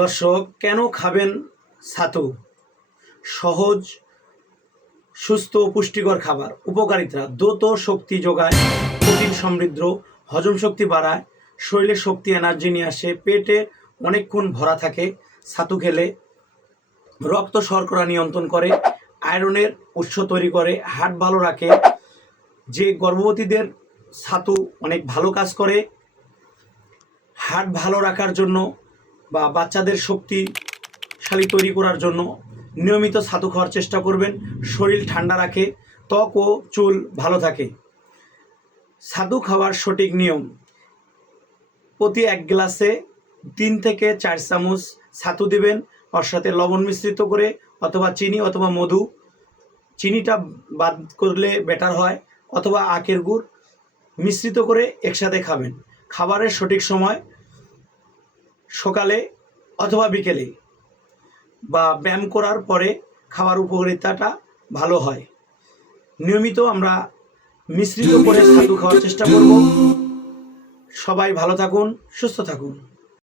দর্শক, কেন খাবেন ছাতু? সহজ, সুস্থ ও পুষ্টিকর খাবার। উপকারিতা: দ্রুত শক্তি যোগায়, প্রোটিন সমৃদ্ধ, হজম শক্তি বাড়ায়, শরীরে শক্তি এনার্জি নিয়ে আসে, পেটে অনেকক্ষণ ভরা থাকে। ছাতু খেলে রক্ত শর্করা নিয়ন্ত্রণ করে, আয়রনের উৎস তৈরি করে, হার্ট ভালো রাখে। যে গর্ভবতীদের ছাতু অনেক ভালো কাজ করে। হার্ট ভালো রাখার জন্য বা বাচ্চাদের শক্তিশালী তৈরি করার জন্য নিয়মিত ছাতু খাওয়ার চেষ্টা করবেন। শরীর ঠান্ডা রাখে, ত্বক ও চুল ভালো থাকে। ছাতু খাওয়ার সঠিক নিয়ম: প্রতি 1 গ্লাসে 3 থেকে 4 চামচ ছাতু দিবেন, ওর সাথে লবণ মিশ্রিত করে অথবা চিনি অথবা মধু, চিনিটা বাদ করলে বেটার হয়, অথবা আখের গুড় মিশ্রিত করে একসাথে খাবেন। খাবারের সঠিক সময় সকালে অথবা বিকেলে বা ব্যায়াম করার পরে খাবার উপকারিতাটা ভালো হয়। নিয়মিত আমরা মিশ্রিত করে ছাতু খাওয়ার চেষ্টা করব। সবাই ভালো থাকুন, সুস্থ থাকুন।